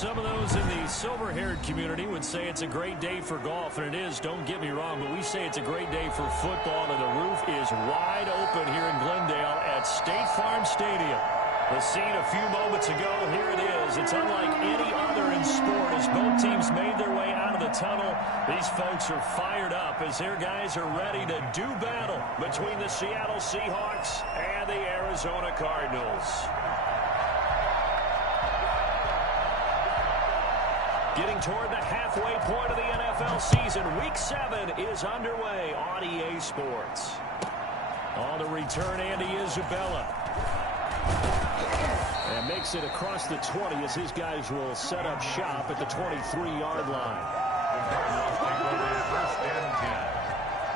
Some of those in the silver-haired community would say it's a great day for golf, and it is, don't get me wrong, but we say it's a great day for football, and the roof is wide open here in Glendale at State Farm Stadium. The scene a few moments ago, here it is. It's unlike any other in sport as both teams made their way out of the tunnel. These folks are fired up as their guys are ready to do battle between the Seattle Seahawks and the Arizona Cardinals. Getting toward the halfway point of the NFL season, Week 7 is underway on EA Sports. On the return, Andy Isabella. And makes it across the 20 as his guys will set up shop at the 23-yard line. The Cardinals take over first and 10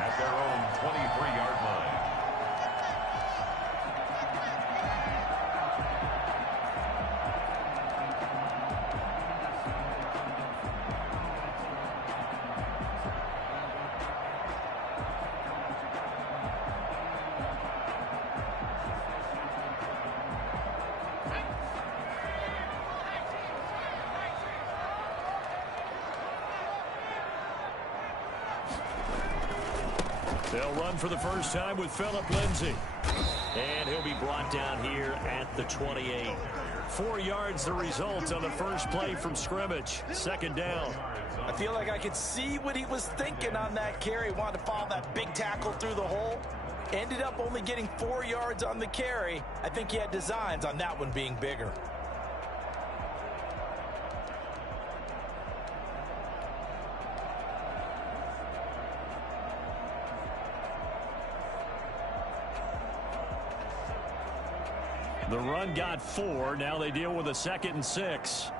at their own 23-yard line. They'll run for the first time with Phillip Lindsay. And he'll be brought down here at the 28. 4 yards the result on the first play from scrimmage. Second down. I feel like I could see what he was thinking on that carry. Wanted to follow that big tackle through the hole. Ended up only getting 4 yards on the carry. I think he had designs on that one being bigger. The run got 4. Now they deal with a 2nd and 6.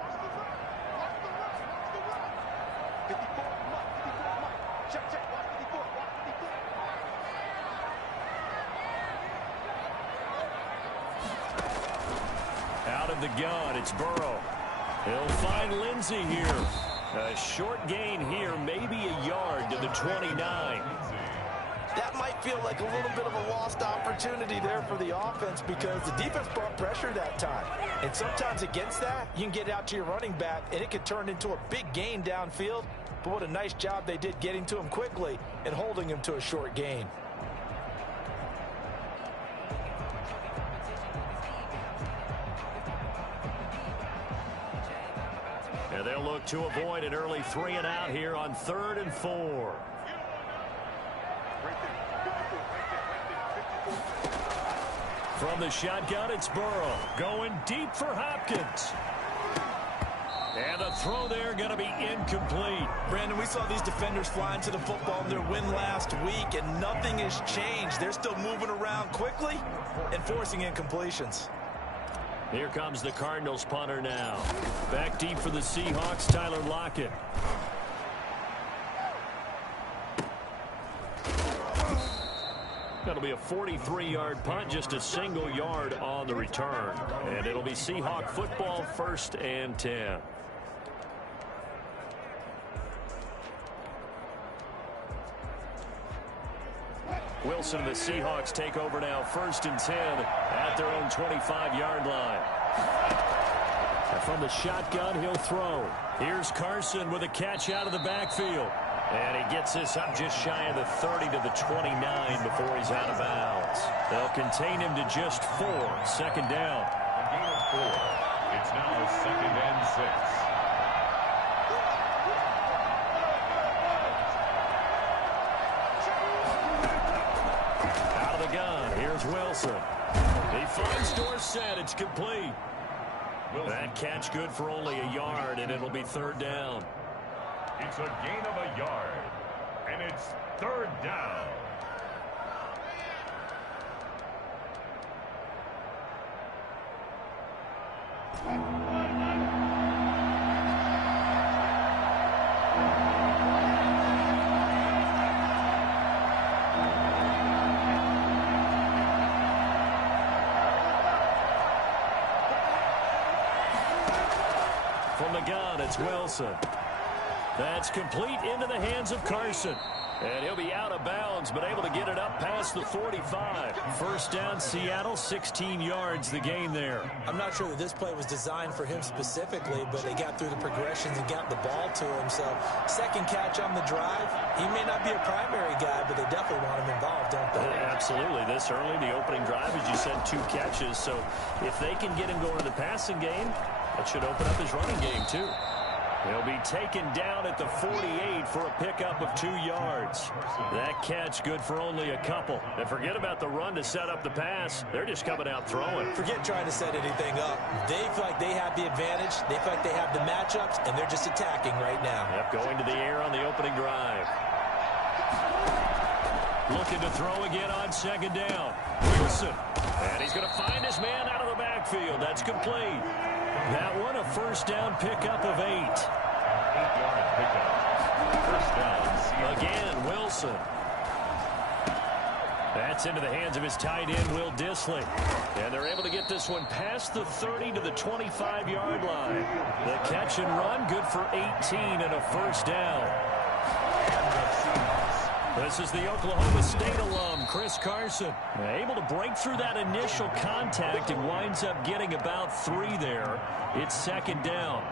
Out of the gun, it's Burrow. He'll find Lindsay here. A short gain here, maybe a yard to the 29. That might feel like a little bit of a lost opportunity there for the offense because the defense brought pressure that time. And sometimes against that, you can get out to your running back, and it could turn into a big gain downfield. But what a nice job they did getting to him quickly and holding him to a short gain. And they'll look to avoid an early 3-and-out here on 3rd and 4. From the shotgun, it's Burrow going deep for Hopkins. And the throw there going to be incomplete. Brandon, we saw these defenders flying to the football in their win last week, and nothing has changed. They're still moving around quickly and forcing incompletions. Here comes the Cardinals punter now. Back deep for the Seahawks, Tyler Lockett. That'll be a 43-yard punt, just a single yard on the return. And it'll be Seahawk football, 1st and 10. Wilson and the Seahawks take over now, 1st and 10 at their own 25-yard line. And from the shotgun, he'll throw. Here's Carson with a catch out of the backfield. And he gets this up just shy of the 30 to the 29 before he's out of bounds. They'll contain him to just 4. 2nd down. A gain of 4. It's now 2nd and 6. Out of the gun. Here's Wilson. He finds Dorsett. It's complete. That catch good for only a yard, and it'll be 3rd down. It's a gain of a yard, and it's 3rd down. From the gun, it's Wilson. That's complete into the hands of Carson. And he'll be out of bounds, but able to get it up past the 45. First down, Seattle, 16 yards the gain there. I'm not sure that this play was designed for him specifically, but they got through the progressions and got the ball to him. So second catch on the drive. He may not be a primary guy, but they definitely want him involved, don't they? Absolutely. This early, the opening drive, as you said, 2 catches. So if they can get him going to the passing game, that should open up his running game too. He'll be taken down at the 48 for a pickup of 2 yards. That catch good for only a couple. And forget about the run to set up the pass. They're just coming out throwing. Forget trying to set anything up. They feel like they have the advantage. They feel like they have the matchups, and they're just attacking right now. Yep, going to the air on the opening drive. Looking to throw again on second down. Wilson. And he's going to find his man out of the backfield. That's complete. That one, a first down pickup of 8. 8-yard pickup. First down. Again, Wilson. That's into the hands of his tight end, Will Dissly. And they're able to get this one past the 30 to the 25-yard line. The catch and run, good for 18 and a first down. This is the Oklahoma State alum, Chris Carson. Able to break through that initial contact and winds up getting about 3 there. It's second down.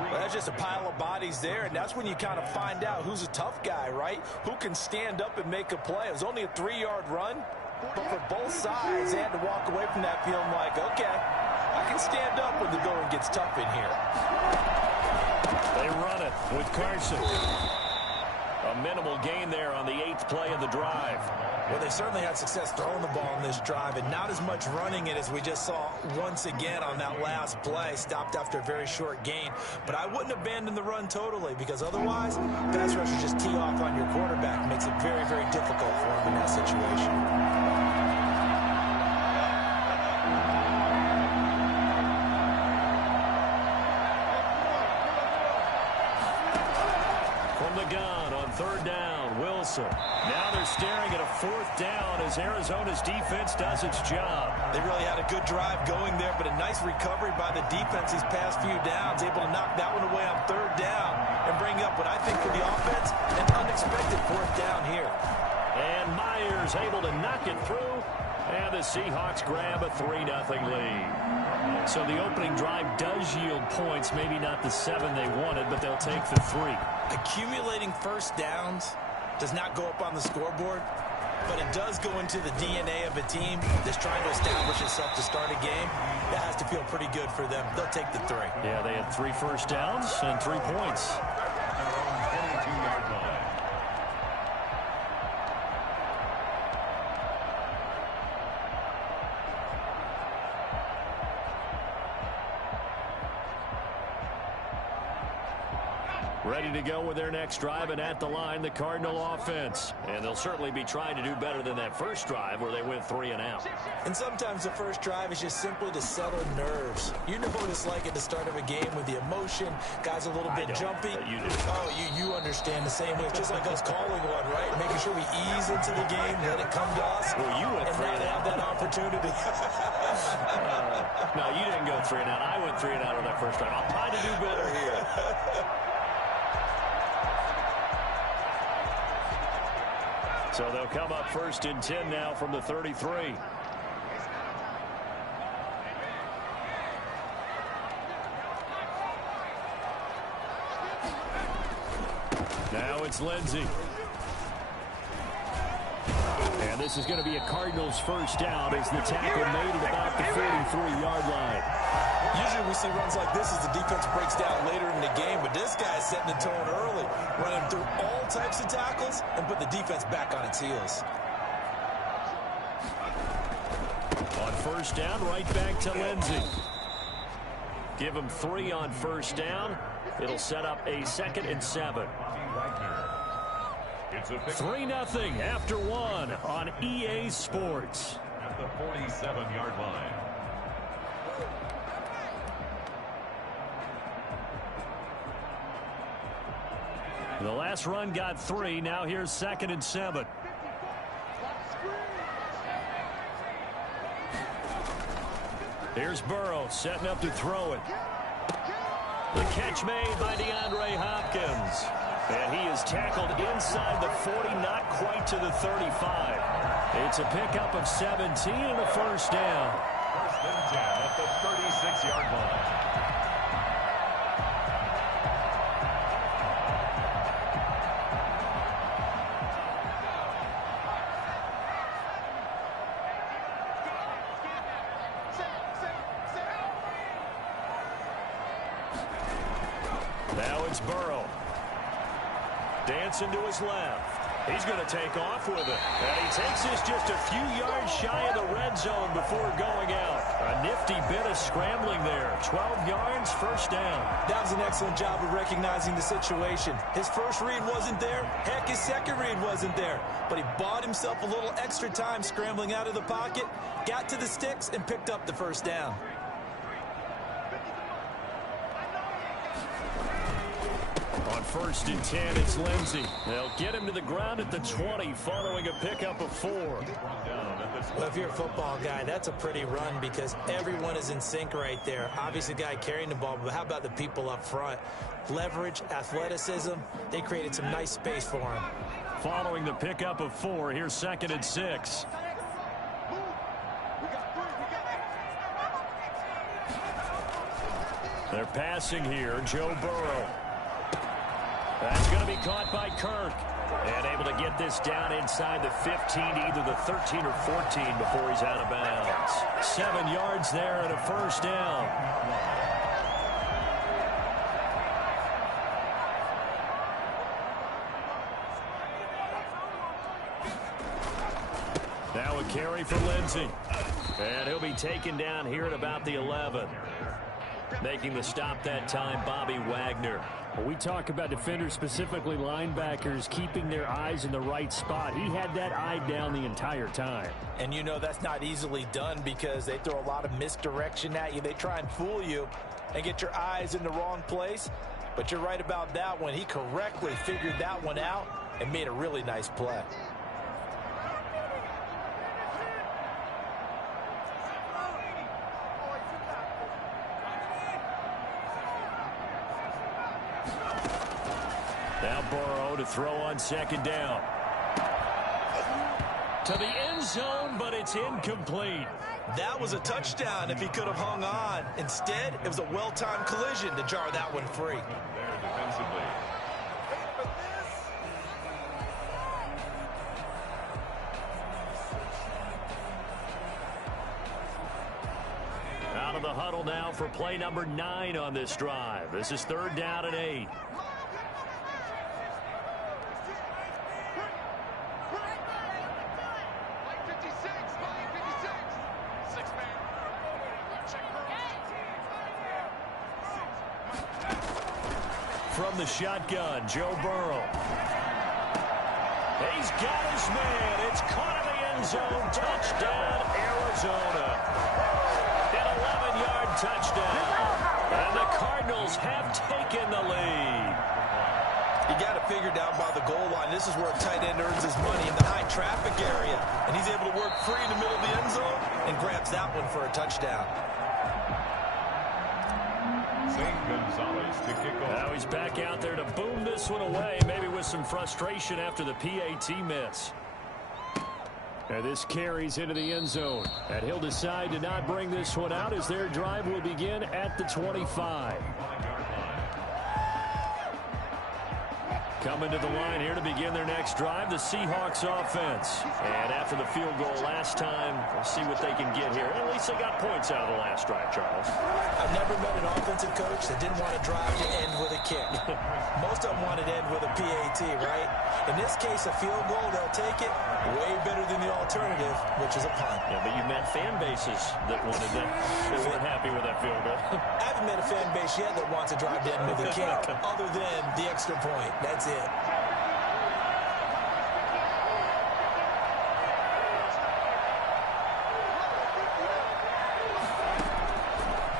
Well, that's just a pile of bodies there, and that's when you kind of find out who's a tough guy, right? Who can stand up and make a play. It was only a 3-yard run, but for both sides, they had to walk away from that feeling like, okay, I can stand up when the going gets tough in here. They run it with Carson. A minimal gain there on the 8th play of the drive. Well, they certainly had success throwing the ball on this drive, and not as much running it as we just saw once again on that last play. Stopped after a very short gain. But I wouldn't abandon the run totally, because otherwise, pass rushers just tee off on your quarterback. Makes it very, very difficult for him in that situation. Third down, Wilson. Now they're staring at a 4th down as Arizona's defense does its job. They really had a good drive going there, but a nice recovery by the defense these past few downs, able to knock that one away on 3rd down and bring up what I think for the offense, an unexpected 4th down here. And Myers able to knock it through, and the Seahawks grab a 3-0 lead. So the opening drive does yield points, maybe not the 7 they wanted, but they'll take the 3. Accumulating first downs does not go up on the scoreboard, but it does go into the DNA of a team that's trying to establish itself to start a game. That has to feel pretty good for them. They'll take the 3. Yeah, they had 3 first downs and 3 points. Their own 22-yard line. Ready to go with their next drive, and at the line, the Cardinal offense. And they'll certainly be trying to do better than that first drive where they went 3 and out. And sometimes the first drive is just simply to settle nerves. You know what it's like at the start of a game with the emotion, guys a little bit jumpy. You do. Oh, you understand the same way. It's just like us calling one, right? Making sure we ease into the game, let it come to us. Well, you went 3 and have that opportunity. No, you didn't go 3 and out. I went 3 and out on that first drive. I'll try to do better here. So they'll come up 1st and 10 now from the 33. Now it's Lindsey. And this is going to be a Cardinals first down as the tackle made at about the 43-yard line. Usually we see runs like this as the defense breaks down later in the game, but this guy's setting the tone early, running through all types of tackles and put the defense back on its heels. On first down, right back to Lindsey. Give him 3 on first down. It'll set up a 2nd and 7. 3-0 after 1 on EA Sports. At the 47-yard line. The last run got 3. Now here's 2nd and 7. Here's Burrow setting up to throw it. The catch made by DeAndre Hopkins. And he is tackled inside the 40, not quite to the 35. It's a pickup of 17 and a first down. First and 10 at the 36-yard line. Now it's Burrow. Dancing to his left. He's going to take off with it. And he takes this just a few yards shy of the red zone before going out. A nifty bit of scrambling there. 12 yards, first down. That was an excellent job of recognizing the situation. His first read wasn't there. Heck, his second read wasn't there. But he bought himself a little extra time scrambling out of the pocket, got to the sticks, and picked up the first down. On first and 10, it's Lindsey. They'll get him to the ground at the 20 following a pickup of 4. Well, if you're a football guy, that's a pretty run because everyone is in sync right there. Obviously, the guy carrying the ball, but how about the people up front? Leverage, athleticism, they created some nice space for him. Following the pickup of 4, here's second and 6. They're passing here, Joe Burrow. That's going to be caught by Kirk. And able to get this down inside the 15, either the 13 or 14 before he's out of bounds. 7 yards there and a first down. Now a carry for Lindsey. And he'll be taken down here at about the 11. Making the stop that time, Bobby Wagner. When we talk about defenders, specifically linebackers, keeping their eyes in the right spot, he had that eye down the entire time. And you know that's not easily done because they throw a lot of misdirection at you. They try and fool you and get your eyes in the wrong place. But you're right about that one. He correctly figured that one out and made a really nice play. Now Burrow to throw on second down. To the end zone, but it's incomplete. That was a touchdown if he could have hung on. Instead, it was a well-timed collision to jar that one free. There defensively. Out of the huddle now for play number 9 on this drive. This is third down and 8. From the shotgun, Joe Burrow. He's got his man. It's caught in the end zone. Touchdown, Arizona. An 11-yard touchdown. And the Cardinals have taken the lead. You got to figure down by the goal line. This is where a tight end earns his money in the high traffic area. And he's able to work free in the middle of the end zone and grabs that one for a touchdown. To kick off. Now he's back out there to boom this one away, maybe with some frustration after the PAT miss. And this carries into the end zone. And he'll decide to not bring this one out as their drive will begin at the 25. Coming to the line here to begin their next drive, the Seahawks offense. And after the field goal last time, we'll see what they can get here. At least they got points out of the last drive, Charles. I've never met an offensive coach that didn't want to drive to end with a kick. Most of them wanted to end with a PAT, right? In this case, a field goal, they'll take it. Way better than the alternative, which is a punt. Yeah, but you met fan bases that wanted that. They weren't happy with that field goal. I haven't met a fan base yet that wants to drive to end with a kick, other than the extra point. That's it.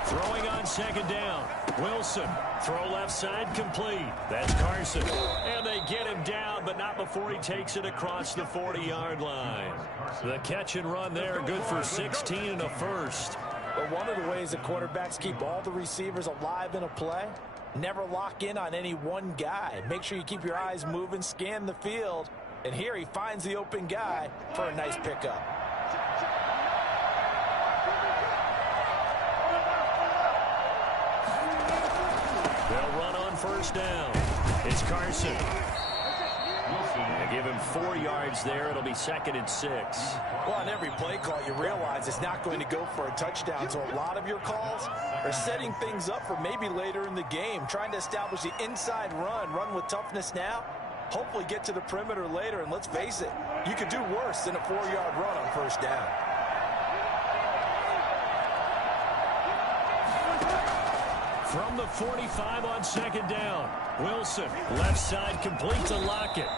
Throwing on second down. Wilson, throw left side complete. That's Carson. And they get him down, but not before he takes it across the 40-yard line. The catch and run there, good for 16 and a first. Well, one of the ways that quarterbacks keep all the receivers alive in a play Never lock in on any one guy. Make sure you keep your eyes moving, scan the field. And here he finds the open guy for a nice pickup. They'll run on first down. It's Carson. They give him 4 yards there. It'll be 2nd and 6. Well, on every play call, you realize it's not going to go for a touchdown. So a lot of your calls are setting things up for maybe later in the game, trying to establish the inside run with toughness now, hopefully get to the perimeter later. And let's face it, you could do worse than a 4-yard run on first down. From the 45 on 2nd down, Wilson, left side, complete to Lockett.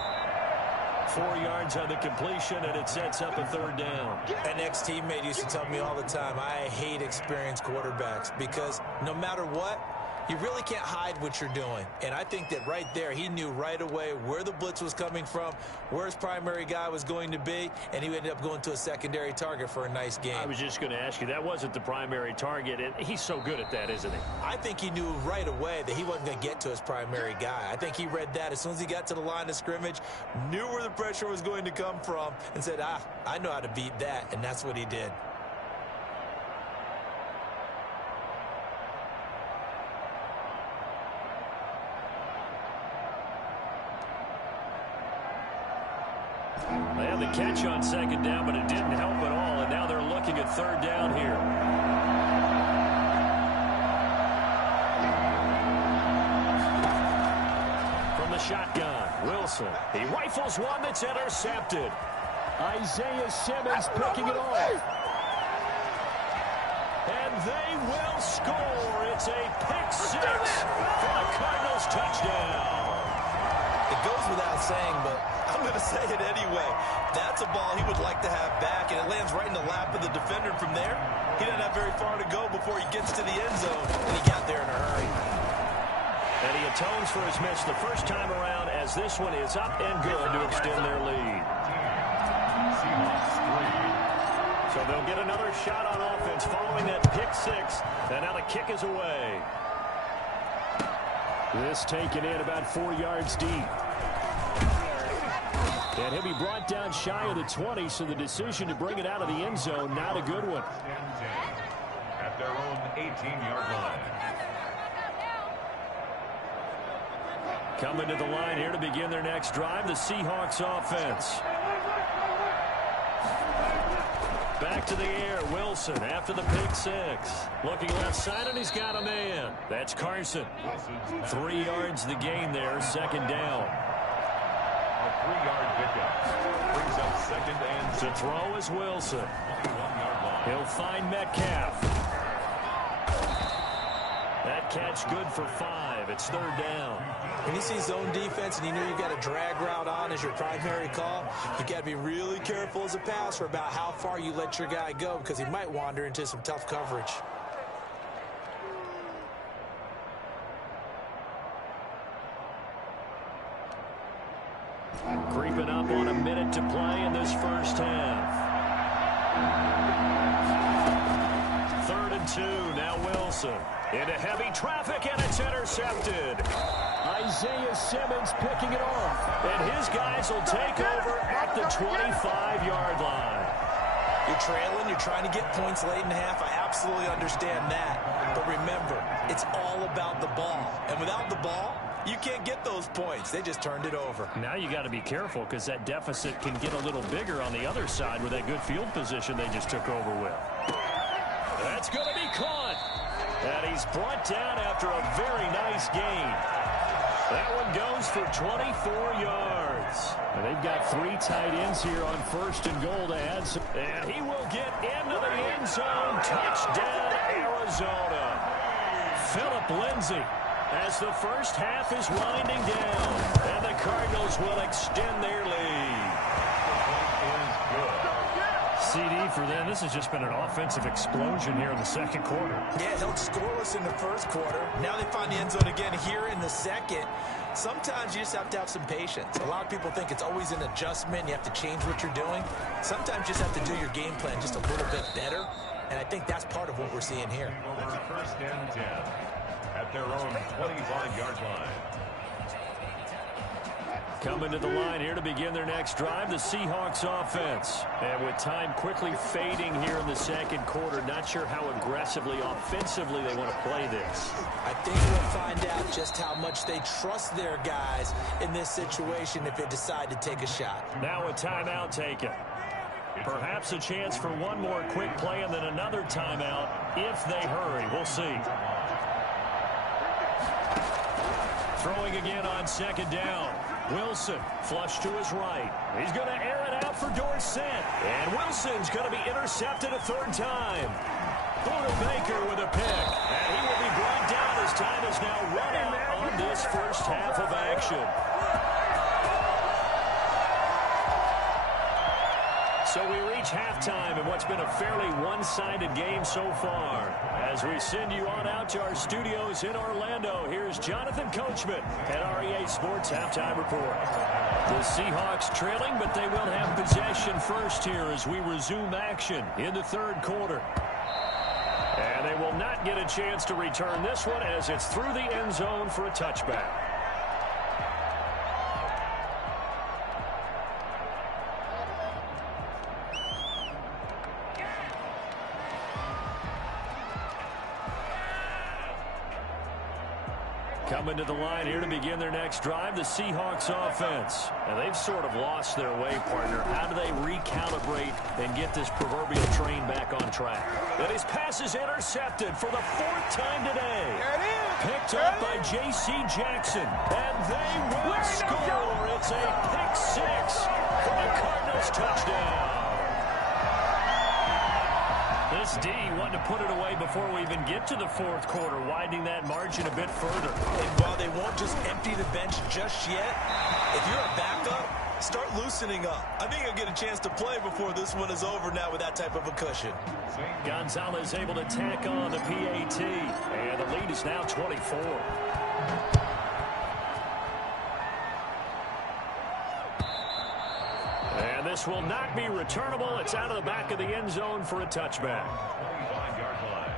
4 yards on the completion, and it sets up a 3rd down. An ex-teammate used to tell me all the time, I hate experienced quarterbacks because no matter what, you really can't hide what you're doing. And I think that right there, he knew right away where the blitz was coming from, where his primary guy was going to be, and he ended up going to a secondary target for a nice game. I was just going to ask you, that wasn't the primary target, and he's so good at that, isn't he? I think he knew right away that he wasn't going to get to his primary guy. I think he read that as soon as he got to the line of scrimmage, knew where the pressure was going to come from, and said, I know how to beat that, and that's what he did. They had the catch on 2nd down, but it didn't help at all, and now they're looking at 3rd down here. From the shotgun, Wilson. He rifles one that's intercepted. Isaiah Simmons picking it off. And they will score. It's a pick 6 for the Cardinals touchdown. It goes without saying, but I'm going to say it anyway. That's a ball he would like to have back, and it lands right in the lap of the defender. From there, he didn't have very far to go before he gets to the end zone, and he got there in a hurry. And he atones for his miss the first time around, as this one is up and good to extend their lead. So they'll get another shot on offense following that pick 6, and now the kick is away. This taken in about 4 yards deep. And he'll be brought down shy of the 20, so the decision to bring it out of the end zone, not a good one. At their own 18-yard line. Coming to the line here to begin their next drive, the Seahawks offense. Back to the air, Wilson after the pick 6. Looking left side, and he's got a man. That's Carson. 3 yards the gain there, 2nd down. A 3-yard pickup brings up 2nd and 6. To throw is Wilson. He'll find Metcalf. That catch good for 5. It's 3rd down. When you see zone defense and you know you've got a drag route on as your primary call, you got to be really careful as a passer about how far you let your guy go, because he might wander into some tough coverage. Creeping up on a minute to play in this first half. 3rd and 2, now Wilson. Into heavy traffic, and it's intercepted. Isaiah Simmons picking it off. And his guys will take over at the 25-yard line. You're trailing, you're trying to get points late in the half. I absolutely understand that. But remember, it's all about the ball. And without the ball, you can't get those points. They just turned it over. Now you got to be careful, because that deficit can get a little bigger on the other side with that good field position they just took over with. That's going to be caught. And he's brought down after a very nice gain. That one goes for 24 yards. And they've got 3 tight ends here on 1st and goal to add some. And he will get into the end zone. Touchdown, Arizona. Phillip Lindsay, as the first half is winding down. And the Cardinals will extend their lead. CD for them. This has just been an offensive explosion here in the 2nd quarter. Yeah, held scoreless in the 1st quarter. Now they find the end zone again here in the 2nd. Sometimes you just have to have some patience. A lot of people think it's always an adjustment. You have to change what you're doing. Sometimes you just have to do your game plan just a little bit better. And I think that's part of what we're seeing here. Over 1st and 10. at their own 25-yard line. Coming to the line here to begin their next drive, the Seahawks offense. And with time quickly fading here in the second quarter, not sure how aggressively, offensively they want to play this. I think we'll find out just how much they trust their guys in this situation if they decide to take a shot. Now a timeout taken. Perhaps a chance for one more quick play and then another timeout if they hurry. We'll see. Throwing again on second down. Wilson, flush to his right. He's going to air it out for Dorsett. And Wilson's going to be intercepted a third time. Buda Baker with a pick. And he will be brought down as time is now run out on this first half of action. So we reach halftime in what's been a fairly one-sided game so far. As we send you on out to our studios in Orlando, here's Jonathan Coachman at REA Sports Halftime Report. The Seahawks trailing, but they will have possession first here as we resume action in the third quarter. And they will not get a chance to return this one as it's through the end zone for a touchback. Coming to the line here to begin their next drive, the Seahawks offense. And they've sort of lost their way, partner. How do they recalibrate and get this proverbial train back on track? And his pass is intercepted for the fourth time today. Picked up by J.C. Jackson. And they will score. It's a pick six for the Cardinals touchdown. This D wanted to put it away before we even get to the fourth quarter, widening that margin a bit further. And while they won't just empty the bench just yet, if you're a backup, start loosening up. I think you'll get a chance to play before this one is over now with that type of a cushion. Gonzalez able to tack on the PAT, and the lead is now 24. And this will not be returnable. It's out of the back of the end zone for a touchback. 25-yard line.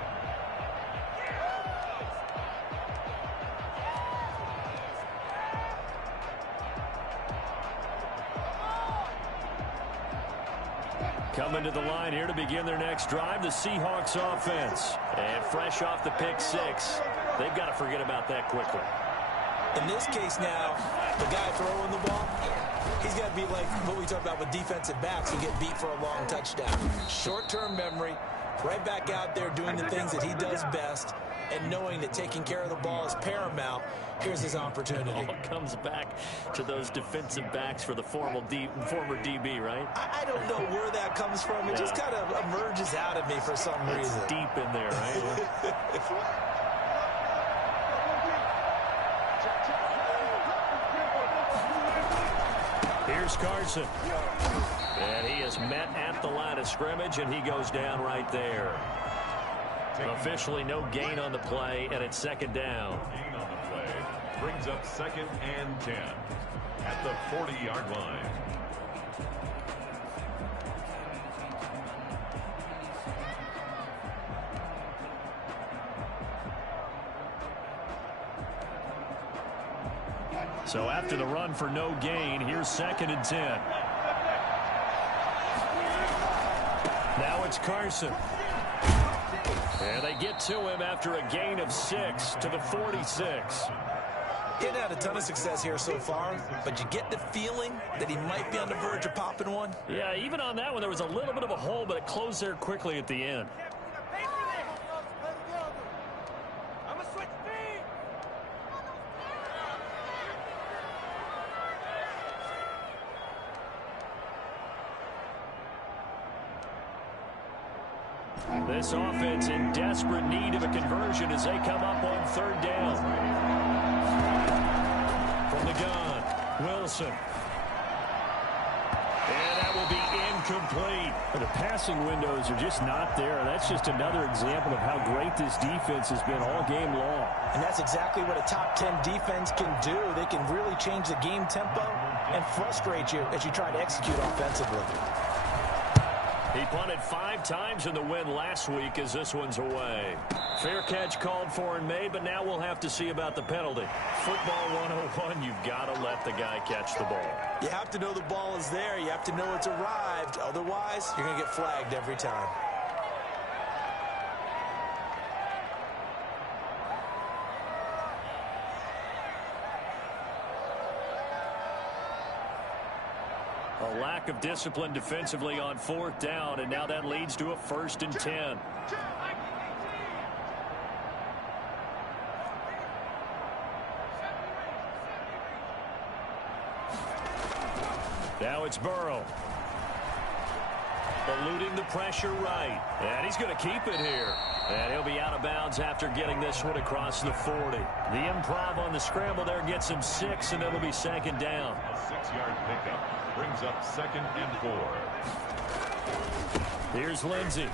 Coming to the line here to begin their next drive, the Seahawks offense. And fresh off the pick six, they've got to forget about that quickly. In this case now, the guy throwing the ball, he's got to be like what we talk about with defensive backs who get beat for a long touchdown. Short-term memory, right back out there doing the things that he does best, and knowing that taking care of the ball is paramount. Here's his opportunity. All comes back to those defensive backs for the former DB, right? I don't know where that comes from. It just kind of emerges out of me for some reason. It's deep in there, right? Here's Carson. And he is met at the line of scrimmage, and he goes down right there. Officially no gain on the play, and it's second down. Gain on the play brings up 2nd and 10 at the 40-yard line. So after the run for no gain, here's 2nd and 10. Now it's Carson. And they get to him after a gain of 6 to the 46. He hadn't had a ton of success here so far, but you get the feeling that he might be on the verge of popping one. Yeah, even on that one, there was a little bit of a hole, but it closed there quickly at the end. This offense in desperate need of a conversion as they come up on third down. From the gun, Wilson. And that will be incomplete. The passing windows are just not there. That's just another example of how great this defense has been all game long. And that's exactly what a top 10 defense can do. They can really change the game tempo and frustrate you as you try to execute offensively. He punted 5 times in the win last week as this one's away. Fair catch called for and made, but now we'll have to see about the penalty. Football 101, you've got to let the guy catch the ball. You have to know the ball is there. You have to know it's arrived. Otherwise, you're going to get flagged every time. A lack of discipline defensively on 4th down, and now that leads to a 1st and 10. Now it's Burrow. Eluding the pressure right. And he's going to keep it here. And he'll be out of bounds after getting this one across the 40. The improv on the scramble there gets him 6, and it'll be 2nd down. A 6-yard pickup brings up 2nd and 4. Here's Lindsey.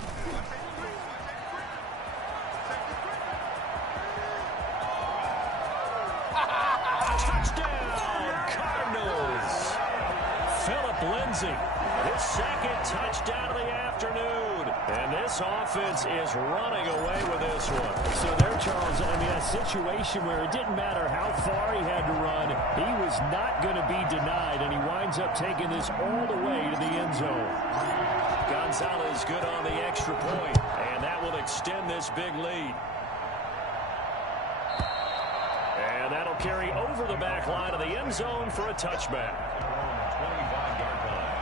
Touchdown, Cardinals. Philip Lindsey, his 2nd touchdown of the afternoon. And this offense is running away with this one. So there, Charles, I mean, a situation where it didn't matter how far he had to run, he was not going to be denied, and he winds up taking this all the way to the end zone. Gonzalez good on the extra point, and that will extend this big lead. And that'll carry over the back line of the end zone for a touchback. 25-yard line.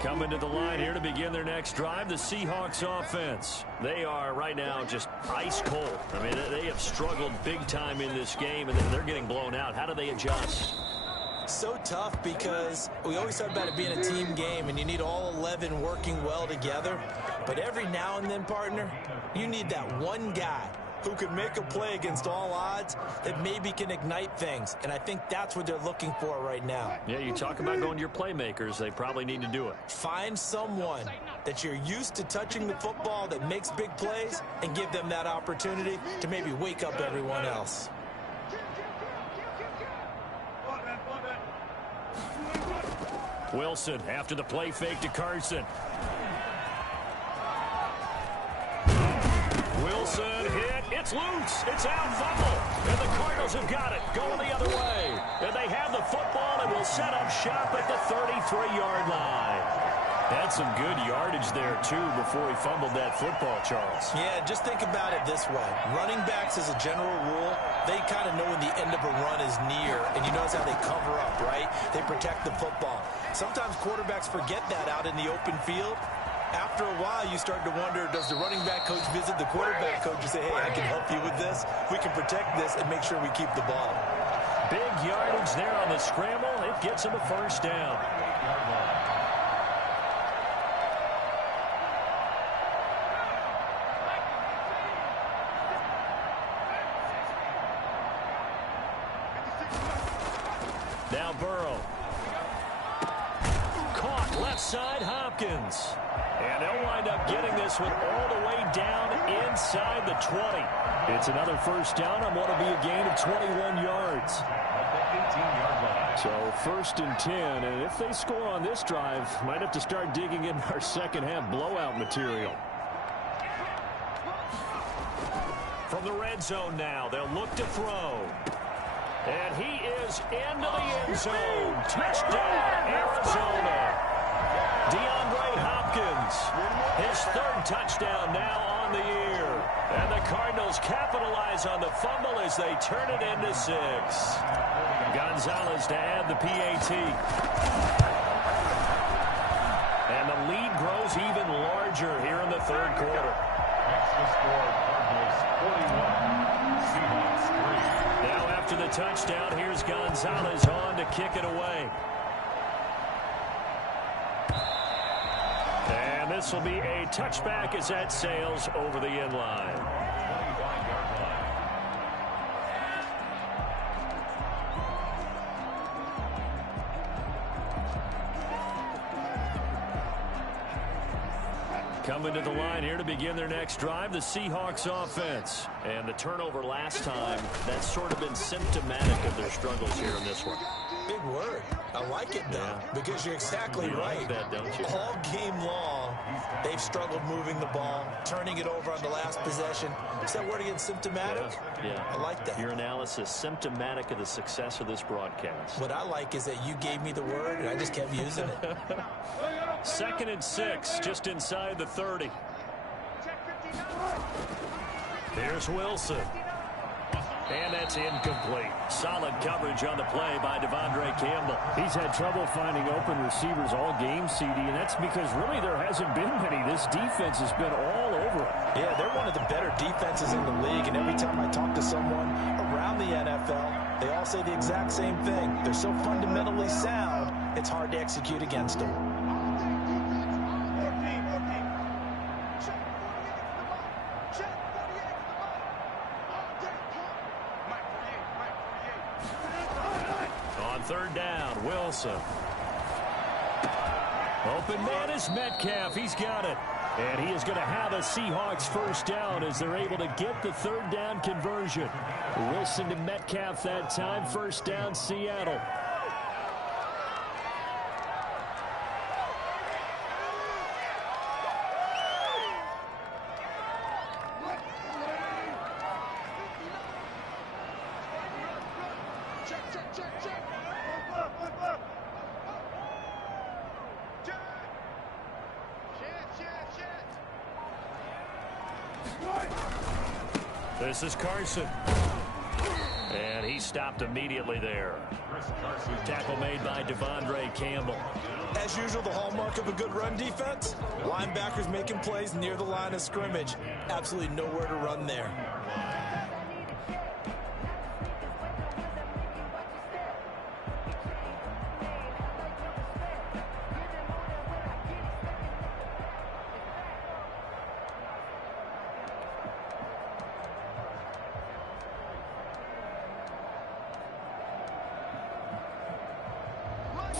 Coming to the line here to begin their next drive, the Seahawks offense. They are right now just ice cold. I mean, they have struggled big time in this game, and they're getting blown out. How do they adjust? So tough because we always talk about it being a team game and you need all 11 working well together. But every now and then, partner, you need that one guy who can make a play against all odds that maybe can ignite things. And I think that's what they're looking for right now. Yeah, you talk about going to your playmakers. They probably need to do it. Find someone that you're used to touching the football that makes big plays and give them that opportunity to maybe wake up everyone else. Wilson after the play fake to Carson. Wilson hit. It's loose. It's out, fumble. And the Cardinals have got it. Going the other way. And they have the football and will set up shop at the 33-yard line. Had some good yardage there, too, before he fumbled that football, Charles. Yeah, just think about it this way. Running backs, as a general rule, they kind of know when the end of a run is near, and you notice how they cover up, right? They protect the football. Sometimes quarterbacks forget that out in the open field. After a while, you start to wonder, does the running back coach visit the quarterback coach and say, hey, I can help you with this. We can protect this and make sure we keep the ball. Big yardage there on the scramble. It gets him a 1st down. Now Burrow. Caught left side, Hopkins. And they'll wind up getting this one all the way down inside the 20. It's another 1st down on what will be a gain of 21 yards. So 1st and 10, and if they score on this drive, might have to start digging in our second half blowout material. From the red zone now, they'll look to throw. And he is into the end zone. Touchdown, Arizona. DeAndre Hopkins, his 3rd touchdown now on the year. And the Cardinals capitalize on the fumble as they turn it into 6. Gonzalez to add the PAT. And the lead grows even larger here in the 3rd quarter. Extra score, Cardinals 41, Seahawks 3. Now after the touchdown, here's Gonzalez on to kick it away. And this will be a touchback as that sails over the end line. 25-yard line. Coming to the line here to begin their next drive, the Seahawks offense. And the turnover last time, that's sort of been symptomatic of their struggles here in this one. Big word. I like it, though, because you're exactly right. Like that, don't you? All game long, they've struggled moving the ball, turning it over on the last possession. Is that word again, symptomatic? Yeah. I like that. Your analysis, symptomatic of the success of this broadcast. What I like is that you gave me the word, and I just kept using it. 2nd and 6, just inside the 30. Here's Wilson. And that's incomplete. Solid coverage on the play by Devondre Campbell. He's had trouble finding open receivers all game, CD, and that's because really there hasn't been many. This defense has been all over it. Yeah, they're one of the better defenses in the league, and every time I talk to someone around the NFL, they all say the exact same thing. They're so fundamentally sound, it's hard to execute against them. On 3rd down, Wilson. Open man is Metcalf. He's got it. And he is going to have a Seahawks 1st down as they're able to get the 3rd down conversion. Wilson to Metcalf that time. 1st down, Seattle. This is Carson. And he stopped immediately there. Tackle made by Devondre Campbell. As usual, the hallmark of a good run defense, linebackers making plays near the line of scrimmage. Absolutely nowhere to run there.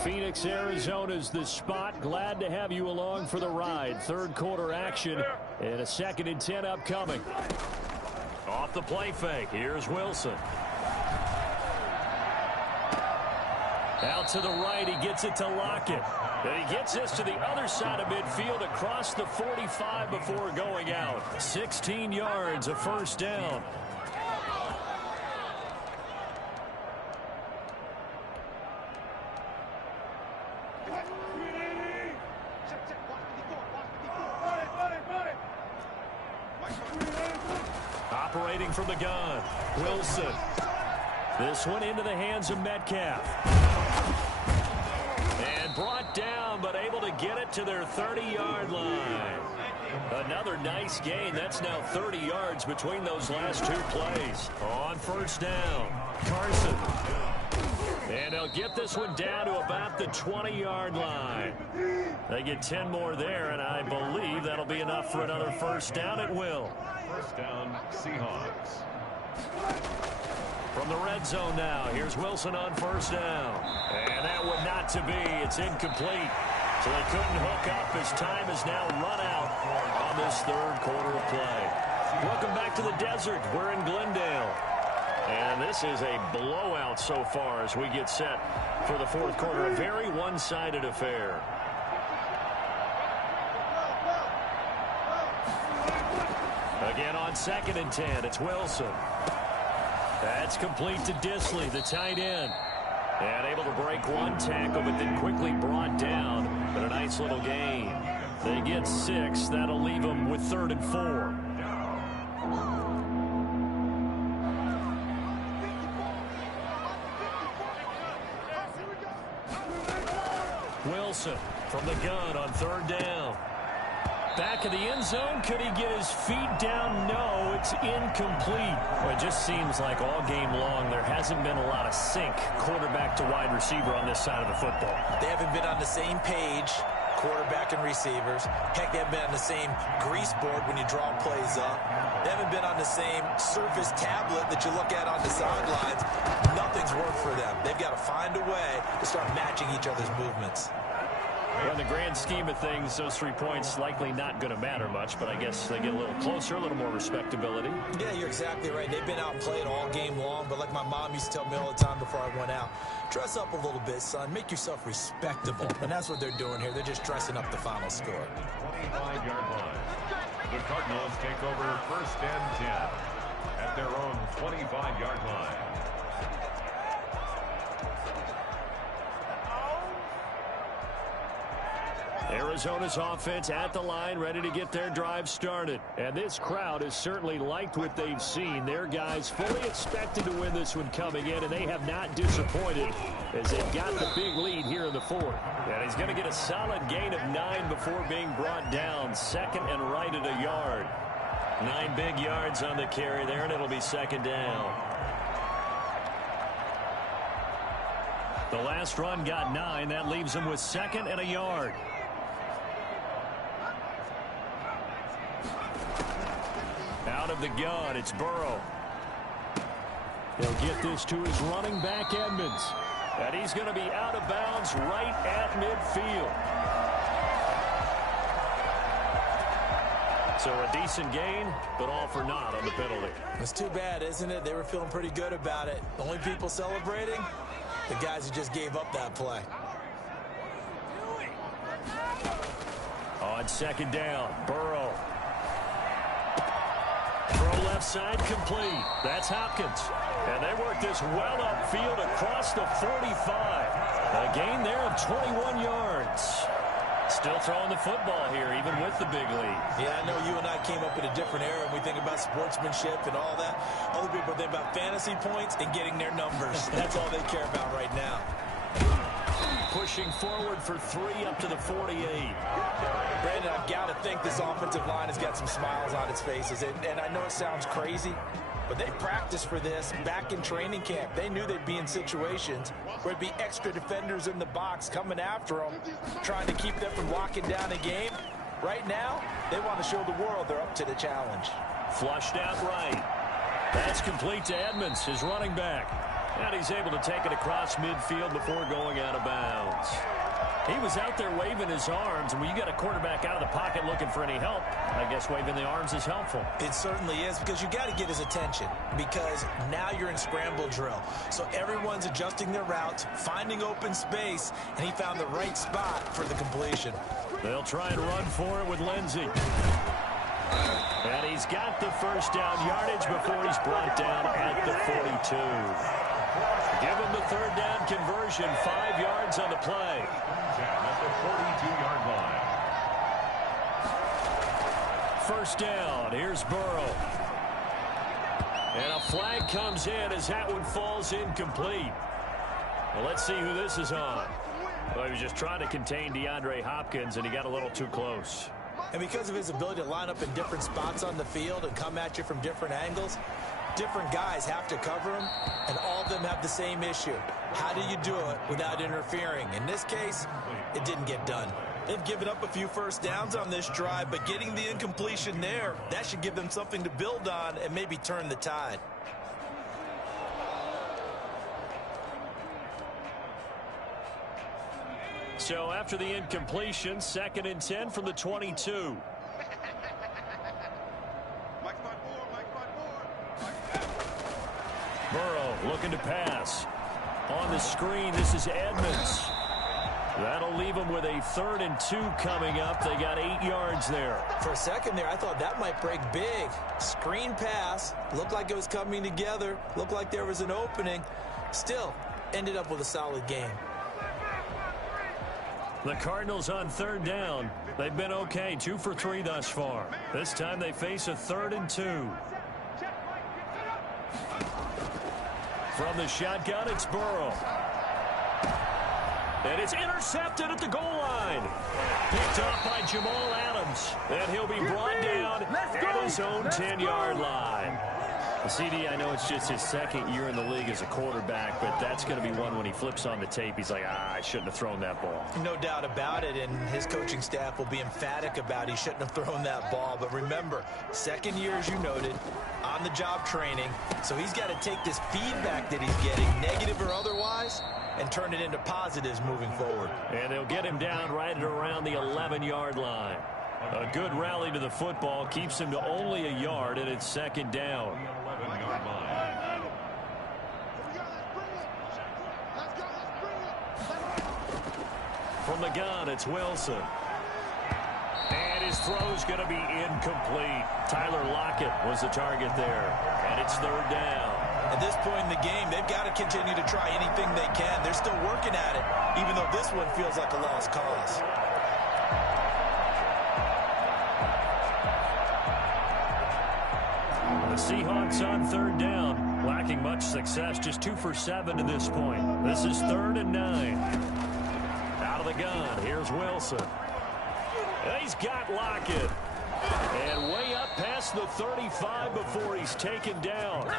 Phoenix, Arizona's the spot. Glad to have you along for the ride. 3rd quarter action and a 2nd and 10 upcoming. Off the play fake. Here's Wilson. Out to the right. He gets it to Lockett. And he gets this to the other side of midfield across the 45 before going out. 16 yards, a 1st down. Operating from the gun, Wilson. This one into the hands of Metcalf. And brought down, but able to get it to their 30-yard line. Another nice gain. That's now 30 yards between those last 2 plays. On 1st down, Carson. And they'll get this one down to about the 20-yard line. They get 10 more there, and I believe that'll be enough for another 1st down at will. 1st down, Seahawks. From the red zone now, here's Wilson on 1st down. And that one not to be. It's incomplete. So they couldn't hook up as time is now run out on this 3rd quarter of play. Welcome back to the desert. We're in Glendale. And this is a blowout so far as we get set for the 4th quarter. A very one-sided affair. Again on 2nd and 10, it's Wilson. That's complete to Disley, the tight end. And able to break one tackle, but then quickly brought down. But a nice little gain. They get 6. That'll leave them with 3rd and 4. Wilson from the gun on 3rd down. Back of the end zone. Could he get his feet down? No, it's incomplete. Well, it just seems like all game long there hasn't been a lot of sync quarterback to wide receiver on this side of the football. They haven't been on the same page, quarterback and receivers. Heck, they haven't been on the same grease board when you draw plays up. They haven't been on the same surface tablet that you look at on the sidelines. Nothing's worked for them. They've got to find a way to start matching each other's movements. Well, in the grand scheme of things, those 3 points likely not going to matter much, but I guess they get a little closer, a little more respectability. Yeah, you're exactly right. They've been outplayed all game long, but like my mom used to tell me all the time before I went out, dress up a little bit, son. Make yourself respectable. And that's what they're doing here. They're just dressing up the final score. 25-yard line. The Cardinals take over 1st and 10 at their own 25-yard line. Arizona's offense at the line, ready to get their drive started. And this crowd has certainly liked what they've seen. Their guys fully expected to win this one coming in, and they have not disappointed as they've got the big lead here in the 4th. And he's going to get a solid gain of 9 before being brought down. 2nd and right at a yard. 9 big yards on the carry there, and it'll be 2nd down. The last run got 9. That leaves him with 2nd and a yard. Out of the gun, it's Burrow. He'll get this to his running back, Edmonds. And he's going to be out of bounds right at midfield. So a decent gain, but all for naught on the penalty. It's too bad, isn't it? They were feeling pretty good about it. The only people celebrating, the guys who just gave up that play. On 2nd down, Burrow. Throw left side complete. That's Hopkins. And they work this well upfield across the 45. A gain there of 21 yards. Still throwing the football here, even with the big lead. Yeah, I know you and I came up in a different era, and we think about sportsmanship and all that. Other people think about fantasy points and getting their numbers. That's all they care about right now. Pushing forward for 3 up to the 48. Brandon, I've got to think this offensive line has got some smiles on its faces. And I know it sounds crazy, but they practiced for this back in training camp. They knew they'd be in situations where there'd be extra defenders in the box coming after them, trying to keep them from locking down a game. Right now, they want to show the world they're up to the challenge. Flushed out right. That's complete to Edmonds, his running back. And he's able to take it across midfield before going out of bounds. He was out there waving his arms, and when you got a quarterback out of the pocket looking for any help, I guess waving the arms is helpful. It certainly is, because you got to get his attention, because now you're in scramble drill. So everyone's adjusting their routes, finding open space, and he found the right spot for the completion. They'll try and run for it with Lindsey. And he's got the 1st down yardage before he's brought down at the 42. Give him the 3rd down conversion, 5 yards on the play. At the 42-yard line. 1st down, here's Burrow. And a flag comes in as that one falls incomplete. Well, let's see who this is on. Well, he was just trying to contain DeAndre Hopkins, and he got a little too close. And because of his ability to line up in different spots on the field and come at you from different angles, different guys have to cover him, and all of them have the same issue. How do you do it without interfering? In this case, it didn't get done. They've given up a few 1st downs on this drive, but getting the incompletion there, that should give them something to build on and maybe turn the tide. So after the incompletion, 2nd and 10 from the 22. Burrow looking to pass. On the screen, this is Edmonds. That'll leave them with a 3rd and 2 coming up. They got 8 yards there. For a second there, I thought that might break big. Screen pass. Looked like it was coming together. Looked like there was an opening. Still, ended up with a solid game. The Cardinals on 3rd down. They've been okay, 2 for 3 thus far. This time they face a 3rd and 2. From the shotgun, it's Burrow. And it's intercepted at the goal line. Picked up by Jamal Adams. And he'll be brought down at his own 10-yard line. CD, I know it's just his second year in the league as a quarterback, but that's going to be one when he flips on the tape. He's like, I shouldn't have thrown that ball. No doubt about it, and his coaching staff will be emphatic about he shouldn't have thrown that ball. But remember, second year, as you noted, on-the-job training, so he's got to take this feedback that he's getting, negative or otherwise, and turn it into positives moving forward. And they'll get him down right at around the 11-yard line. A good rally to the football keeps him to only a yard, and it's second down. From the gun, it's Wilson. And his throw's going to be incomplete. Tyler Lockett was the target there, and it's third down. At this point in the game, they've got to continue to try anything they can. They're still working at it, even though this one feels like a lost cause. The Seahawks on third down, lacking much success, just 2 for 7 to this point. This is 3rd and 9. Out of the gun, here's Wilson. He's got Lockett. And way up past the 35 before he's taken down.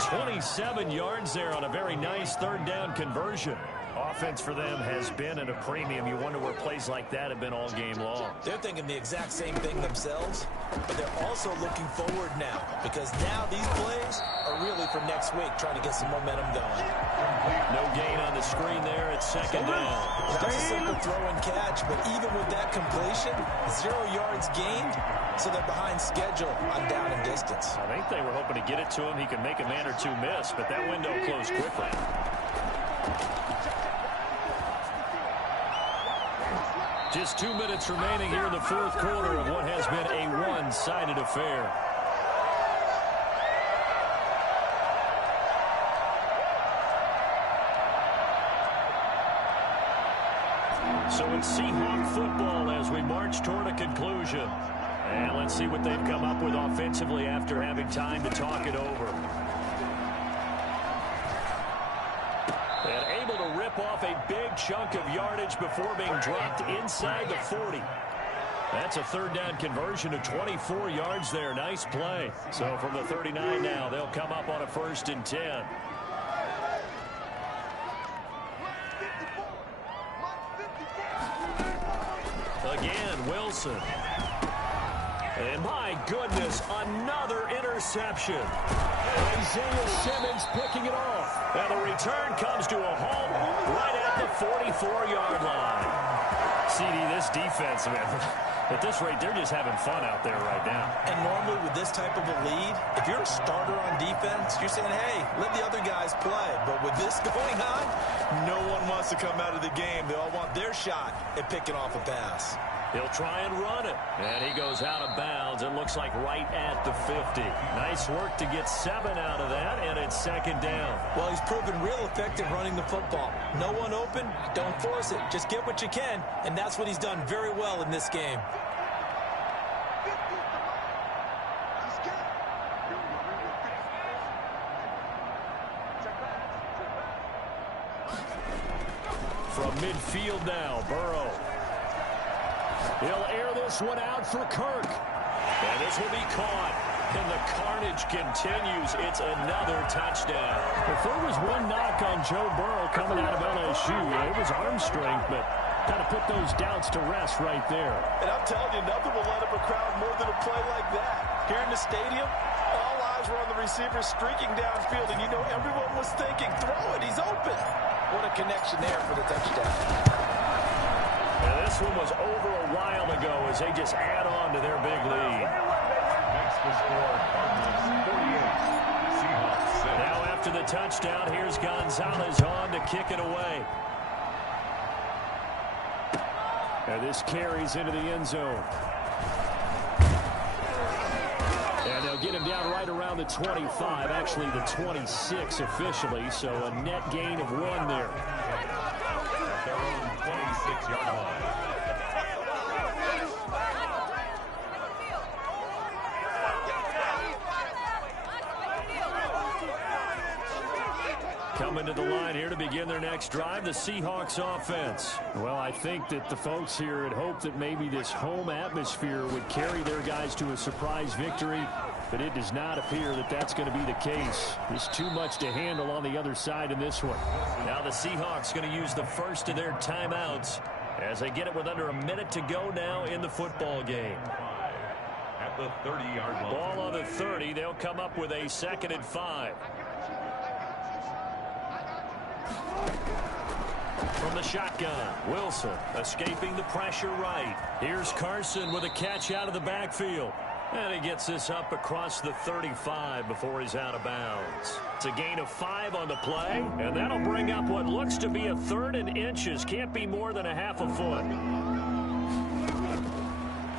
27 yards there on a very nice third down conversion. Offense for them has been at a premium. You wonder where plays like that have been all game long. They're thinking the exact same thing themselves, but they're also looking forward now, because now these plays are really for next week, trying to get some momentum going. No gain on the screen there. It's second down. That was a simple throw and catch, but even with that completion, 0 yards gained, so they're behind schedule on down and distance. I think they were hoping to get it to him. He could make a man or two miss, but that window closed quickly. Just 2 minutes remaining here in the fourth quarter of what has been a one-sided affair. So it's Seahawk football as we march toward a conclusion. And let's see what they've come up with offensively after having time to talk it over. And able to rip off a big chunk of yardage before being dropped inside the 40. That's a third down conversion of 24 yards there. Nice play. So from the 39 now, they'll come up on a 1st and 10. Again, Wilson. And my goodness, another interception. Isaiah Simmons picking it off. And the return comes to a halt right at the 44-yard line. CD, this defense, man, at this rate, they're just having fun out there right now. And normally with this type of a lead, if you're a starter on defense, you're saying, hey, let the other guys play. But with this going on, no one wants to come out of the game. They all want their shot at picking off a pass. He'll try and run it. And he goes out of bounds. It looks like right at the 50. Nice work to get 7 out of that, and it's second down. Well, he's proven real effective running the football. No one open, don't force it. Just get what you can, and that's what he's done very well in this game. From midfield now, Burrow. He'll air this one out for Kirk. And this will be caught. And the carnage continues. It's another touchdown. If there was one knock on Joe Burrow coming out of LSU, it was arm strength, but got to put those doubts to rest right there. And I'm telling you, nothing will light up a crowd more than a play like that. Here in the stadium, all eyes were on the receiver streaking downfield, and you know everyone was thinking, throw it, he's open. What a connection there for the touchdown. And this one was over a while ago as they just add on to their big lead. Makes the score Cardinals 48, Seahawks 6. Now after the touchdown, here's Gonzalez on to kick it away. And this carries into the end zone. And they'll get him down right around the 25, actually the 26 officially, so a net gain of 1 there. At their own 26-yard line. Coming to the line here to begin their next drive, the Seahawks offense. Well, I think that the folks here had hoped that maybe this home atmosphere would carry their guys to a surprise victory. but it does not appear that that's going to be the case. There's too much to handle on the other side in this one. Now the Seahawks going to use the first of their timeouts as they get it with under a minute to go now in the football game. At the 30-yard line. Ball on the 30. They'll come up with a 2nd and 5. From the shotgun, Wilson escaping the pressure right. Here's Carson with a catch out of the backfield. And he gets this up across the 35 before he's out of bounds. It's a gain of 5 on the play, and that'll bring up what looks to be a 3rd and inches. Can't be more than a half a foot.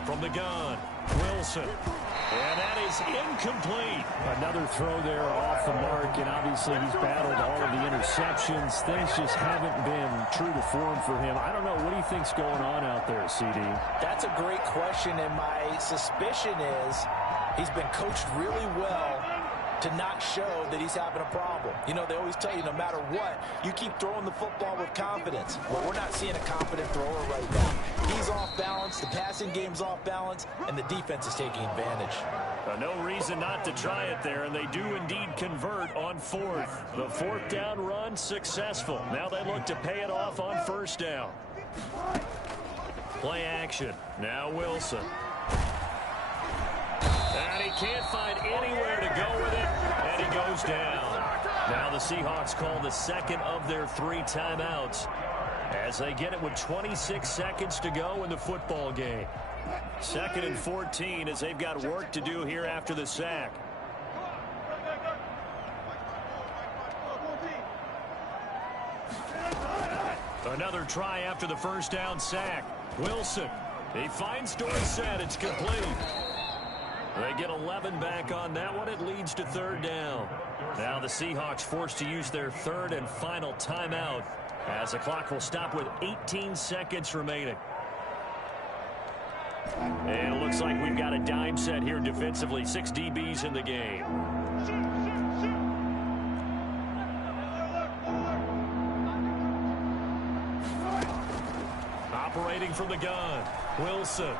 From the gun, Wilson. And that is incomplete. Another throw there off the mark, and obviously he's battled all of the interceptions. Things just haven't been true to form for him. I don't know. What do you think's going on out there, CD? That's a great question, and my suspicion is he's been coached really well to not show that he's having a problem. You know, they always tell you no matter what, you keep throwing the football with confidence. Well, we're not seeing a confident thrower right now. He's off balance, the passing game's off balance, and the defense is taking advantage. No reason not to try it there, and they do indeed convert on 4th. The 4th down run successful. Now they look to pay it off on 1st down. Play action. Now Wilson. And he can't find anywhere to go with it, and he goes down. Now the Seahawks call the 2nd of their 3 timeouts as they get it with 26 seconds to go in the football game. 2nd and 14 as they've got work to do here after the sack. Another try after the 1st down sack. Wilson. He finds Dorsett. It's complete. They get 11 back on that one. It leads to 3rd down. Now the Seahawks forced to use their 3rd and final timeout as the clock will stop with 18 seconds remaining. And it looks like we've got a dime set here defensively. 6 DBs in the game. Operating from the gun, Wilson.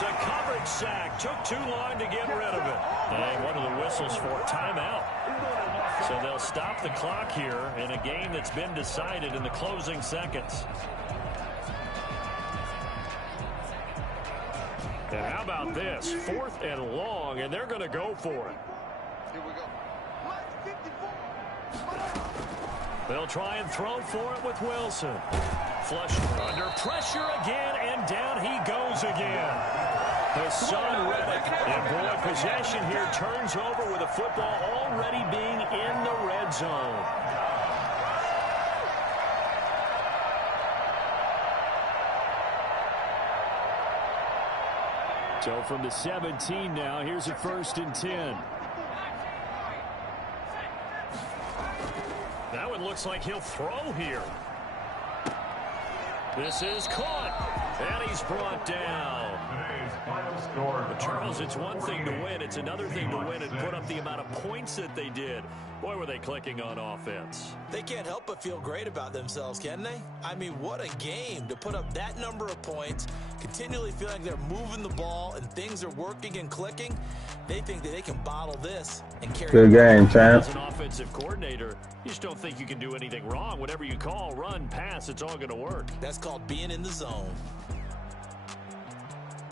A coverage sack. Took too long to get rid of it. And one of the whistles for timeout. So they'll stop the clock here in a game that's been decided in the closing seconds. And how about this? 4th and long, and they're going to go for it. Here we go. They'll try and throw for it with Wilson. Flush under pressure again, and down he goes again. Hassan Reddick in boy possession here turns over with a football already being in the red zone. So from the 17 now, here's a 1st and 10. Now it looks like he'll throw here. This is caught, and he's brought down. Today's final score. But Charles, it's one thing to win. It's another thing to win and put up the amount of points that they did. Boy, were they clicking on offense. They can't help but feel great about themselves, can they? I mean, what a game to put up that number of points, continually feeling like they're moving the ball and things are working and clicking. They think that they can bottle this and carry Good game, champ. As an offensive coordinator, you just don't think you can do anything wrong. Whatever you call, run, pass, it's all going to work. That's called being in the zone.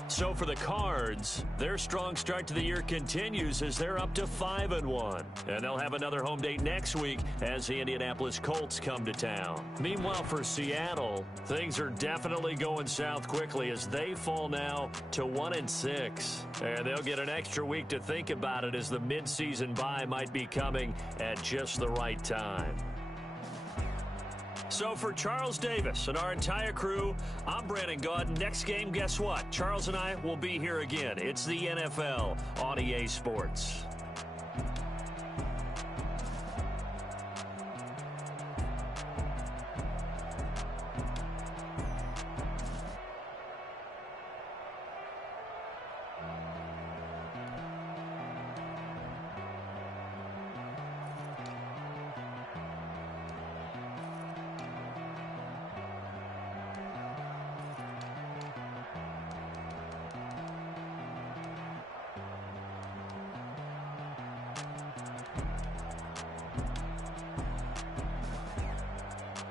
So for the Cards, their strong start to the year continues as they're up to 5-1. And they'll have another home date next week as the Indianapolis Colts come to town. Meanwhile, for Seattle, things are definitely going south quickly as they fall now to 1-6. And they'll get an extra week to think about it as the midseason bye might be coming at just the right time. So for Charles Davis and our entire crew, I'm Brandon Gaudin. Next game, guess what? Charles and I will be here again. It's the NFL on EA Sports.